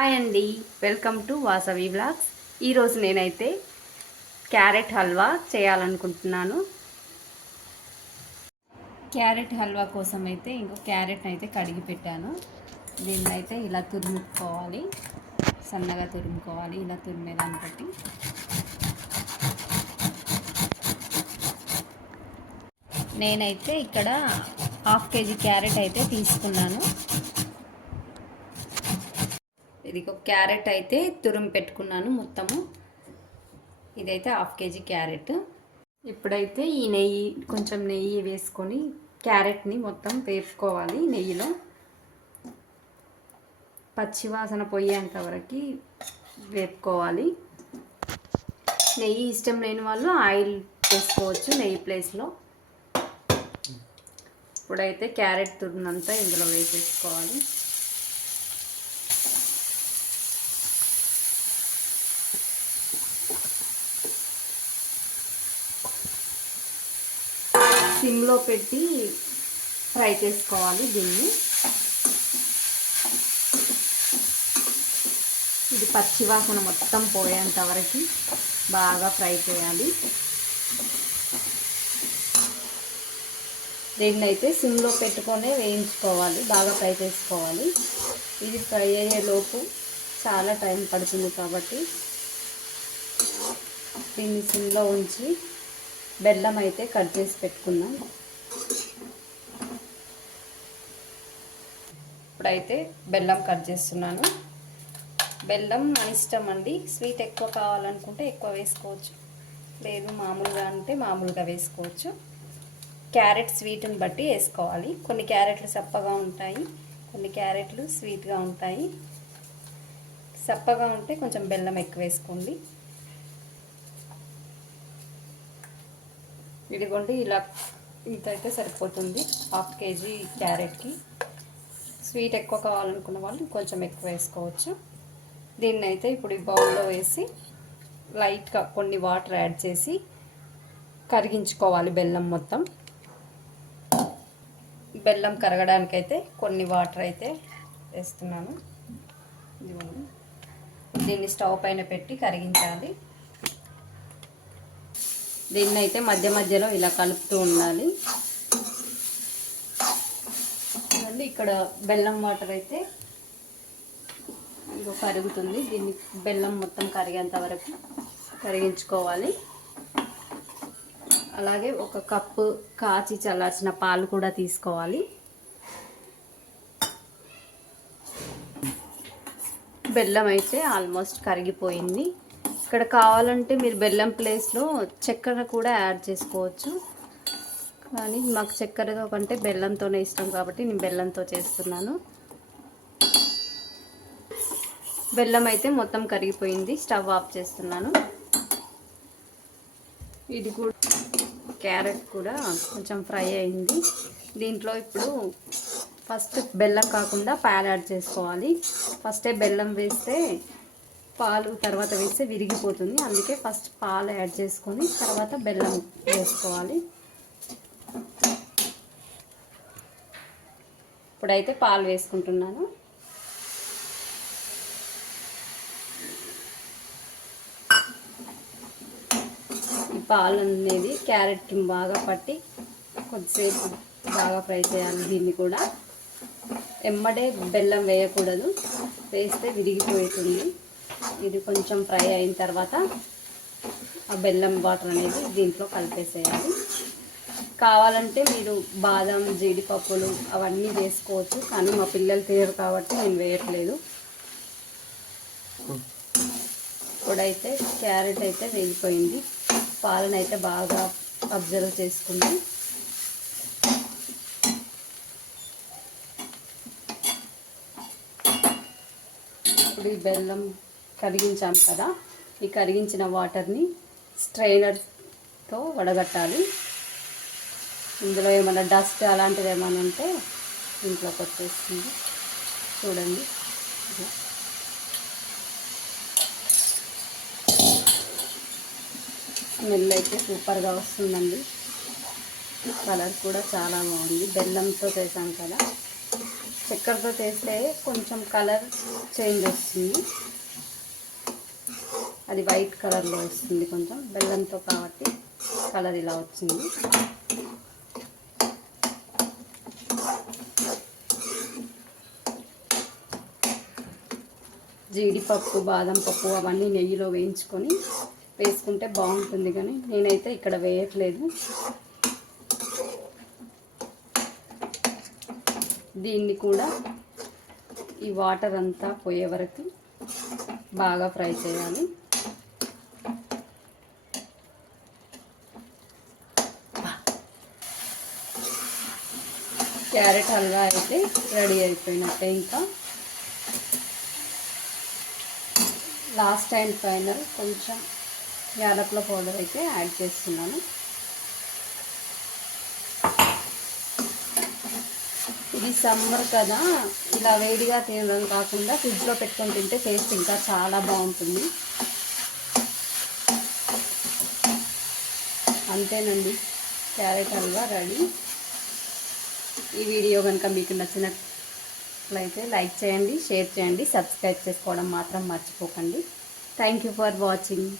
Hi అండి welcome to Vasavi blogs ఈరోజు నేనైతే క్యారెట్ హల్వా చేయాలనుకుంటున్నాను. క్యారెట్ హల్వా కోసం అయితే ఇంకో క్యారెట్ అయితే కడిగి పెట్టాను. దీన్ని అయితే ఇలా తురుముకోవాలి. సన్నగా తురుముకోవాలి ఇలా తురిమేదాన్ని బట్టి. నేనైతే ఇక్కడ హాఫ్ కేజీ క్యారెట్ అయితే తీసుకున్నాను. ఇది ఒక క్యారెట్ అయితే తురుము పెట్టుకున్నాను మొత్తము. ఇదైతే హాఫ్ కేజీ క్యారెట్. ఇప్పుడైతే ఈ నెయ్యి కొంచెం నెయ్యి వేసుకొని క్యారెట్ని మొత్తం వేపుకోవాలి నెయ్యిలో. పచ్చివాసన పోయేంత వరకు వేపుకోవాలి. నెయ్యి ఇష్టం లేని వాళ్ళు ఆయిల్ వేసుకోవచ్చు నెయ్యి ప్లేస్లో. ఇప్పుడైతే క్యారెట్ తురునంతా ఇందులో వేసేసుకోవాలి. సిమ్లో పెట్టి ఫ్రై చేసుకోవాలి దీన్ని. ఇది పచ్చివాసన మొత్తం పోయేంత వరకు బాగా ఫ్రై చేయాలి. దీన్ని అయితే సిమ్లో పెట్టుకొని వేయించుకోవాలి బాగా ఫ్రై చేసుకోవాలి. ఇది ఫ్రై అయ్యేలోపు చాలా టైం పడుతుంది కాబట్టి దీన్ని సిమ్లో ఉంచి బెల్లం అయితే కట్ చేసి పెట్టుకున్నాం ఇప్పుడైతే బెల్లం కట్ చేస్తున్నాను. బెల్లం మన ఇష్టం అండి. స్వీట్ ఎక్కువ కావాలనుకుంటే ఎక్కువ వేసుకోవచ్చు. లేదు మామూలుగా అంటే మామూలుగా వేసుకోవచ్చు. క్యారెట్ స్వీట్ని బట్టి వేసుకోవాలి. కొన్ని క్యారెట్లు సప్పగా ఉంటాయి కొన్ని క్యారెట్లు స్వీట్గా ఉంటాయి. సప్పగా ఉంటే కొంచెం బెల్లం ఎక్కువ వేసుకోండి. ఇదిగోండి ఇలా ఇంతైతే సరిపోతుంది. Half KG క్యారెట్కి. స్వీట్ ఎక్కువ కావాలనుకున్న వాళ్ళు కొంచెం ఎక్కువ వేసుకోవచ్చు. దీన్ని అయితే ఇప్పుడు ఈ బౌల్లో వేసి లైట్గా కొన్ని వాటర్ యాడ్ చేసి కరిగించుకోవాలి బెల్లం మొత్తం. బెల్లం కరగడానికైతే కొన్ని వాటర్ అయితే వేస్తున్నాను. దీన్ని స్టవ్ పైన పెట్టి కరిగించాలి. దీన్ని అయితే మధ్య మధ్యలో ఇలా కలుపుతూ ఉండాలి. చూడండి ఇక్కడ బెల్లం వాటర్ అయితే ఇంకా కరుగుతుంది. దీన్ని బెల్లం మొత్తం కరిగేంత వరకు కరిగించుకోవాలి. అలాగే ఒక కప్పు కాచి చల్లార్చిన పాలు కూడా తీసుకోవాలి. బెల్లం అయితే ఆల్మోస్ట్ కరిగిపోయింది. ఇక్కడ కావాలంటే మీరు బెల్లం ప్లేస్లో చక్కెర కూడా యాడ్ చేసుకోవచ్చు. కానీ మాకు చక్కెరతో కంటే బెల్లంతోనే ఇష్టం కాబట్టి నేను బెల్లంతో చేస్తున్నాను. బెల్లం అయితే మొత్తం కరిగిపోయింది. స్టవ్ ఆఫ్ చేస్తున్నాను. ఇది కూడా క్యారెట్ కూడా కొంచెం ఫ్రై అయింది. దీంట్లో ఇప్పుడు ఫస్ట్ బెల్లం కాకుండా పాలు యాడ్ చేసుకోవాలి. ఫస్టే బెల్లం వేస్తే పాలు తర్వాత వేస్తే విరిగిపోతుంది. అందుకే ఫస్ట్ పాలు యాడ్ చేసుకొని తర్వాత బెల్లం వేసుకోవాలి. ఇప్పుడైతే పాలు వేసుకుంటున్నాను. ఈ పాలు అనేది క్యారెట్కి బాగా పట్టి కొద్దిసేపు బాగా ఫ్రై చేయాలి దీన్ని కూడా. ఎమ్మడే బెల్లం వేయకూడదు. వేస్తే విరిగిపోతుంది. ఇది కొంచెం ఫ్రై అయిన తర్వాత ఆ బెల్లం వాటర్ అనేది దీంట్లో కలిపేసేయాలి. కావాలంటే మీరు బాదం జీడిపప్పులు అవన్నీ వేసుకోవచ్చు. కానీ మా పిల్లలు తినరు కాబట్టి నేను వేయట్లేదు. ఇప్పుడైతే క్యారెట్ అయితే వేగిపోయింది. పాలను అయితే బాగా అబ్జర్వ్ చేసుకుంది. ఇప్పుడు ఈ బెల్లం కరిగించాం కదా ఈ కరిగించిన వాటర్ని స్ట్రైనర్తో వడగట్టాలి. ఇందులో ఏమైనా డస్ట్ అలాంటిది ఏమైనా ఉంటే ఇంట్లోకి వచ్చేస్తుంది చూడండి. స్మెల్ అయితే సూపర్గా వస్తుందండి. కలర్ కూడా చాలా బాగుంది. బెల్లంతో చేసాం కదా. చక్కెరతో చేస్తే కొంచెం కలర్ చేంజ్ వస్తుంది. అది వైట్ కలర్లో వస్తుంది కొంచెం బెల్లంతో కాబట్టి కలర్ ఇలా వచ్చింది. జీడిపప్పు బాదం పప్పు అవన్నీ నెయ్యిలో వేయించుకొని వేసుకుంటే బాగుంటుంది కానీ నేనైతే ఇక్కడ వేయట్లేదు. దీన్ని కూడా ఈ వాటర్ అంతా పోయే వరకు బాగా ఫ్రై చేయాలి. క్యారెట్ హల్వా అయితే రెడీ అయిపోయినట్టే ఇంకా. లాస్ట్ అండ్ ఫైనల్ కొంచెం యాలకుల పౌడర్ అయితే యాడ్ చేస్తున్నాను. ఇది సమ్మర్ కదా ఇలా వేడిగా తినడం కాకుండా ఫ్రిడ్జ్లో పెట్టుకొని తింటే టేస్ట్ ఇంకా చాలా బాగుంటుంది. అంతేనండి క్యారెట్ హల్వా రెడీ. ఈ వీడియో కనుక మీకు నచ్చినట్లయితే లైక్ చేయండి షేర్ చేయండి సబ్స్క్రైబ్ చేసుకోవడం మాత్రం మర్చిపోకండి. Thank you for watching